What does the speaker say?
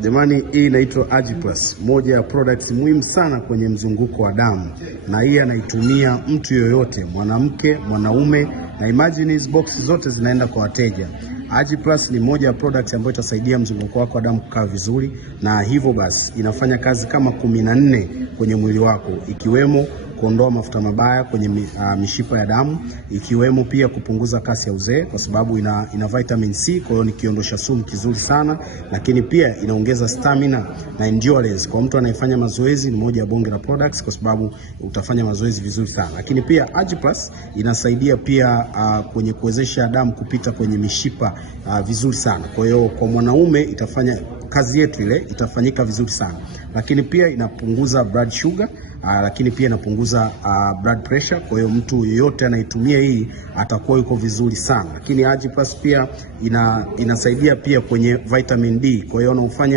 Jamani, hii inaitwa AgiPlus, moja ya products muhimu sana kwenye mzunguko wa damu, na hii anaitumia mtu yoyote, mwanamke, mwanaume, na imagine hizo box zote zinaenda kwa wateja. AgiPlus ni moja ya products ambayo itasaidia mzunguko wako wa damu kukaa vizuri, na hivyo basi inafanya kazi kama 14 kwenye mwili wako, ikiwemo kuondoa mafuta mabaya kwenye mishipa ya damu, ikiwemo pia kupunguza kasi ya uzee kwa sababu ina vitamin C, kwa hiyo ni kiondosha sumu kizuri sana, lakini pia inaongeza stamina na endurance. Kwa mtu anayefanya mazoezi, ni moja ya bonge la products kwa sababu utafanya mazoezi vizuri sana. Lakini pia AgiPlus inasaidia pia kwenye kuwezesha damu kupita kwenye mishipa vizuri sana. Kwa hiyo kwa mwanaume itafanya kazi yetu ile itafanyika vizuri sana, lakini pia inapunguza blood sugar, lakini pia inapunguza blood pressure. Kwa hiyo mtu yeyote anaitumia hii atakuwa yuko vizuri sana. Lakini AgiPlus pia inasaidia pia kwenye vitamin D, kwa hiyo unaufanya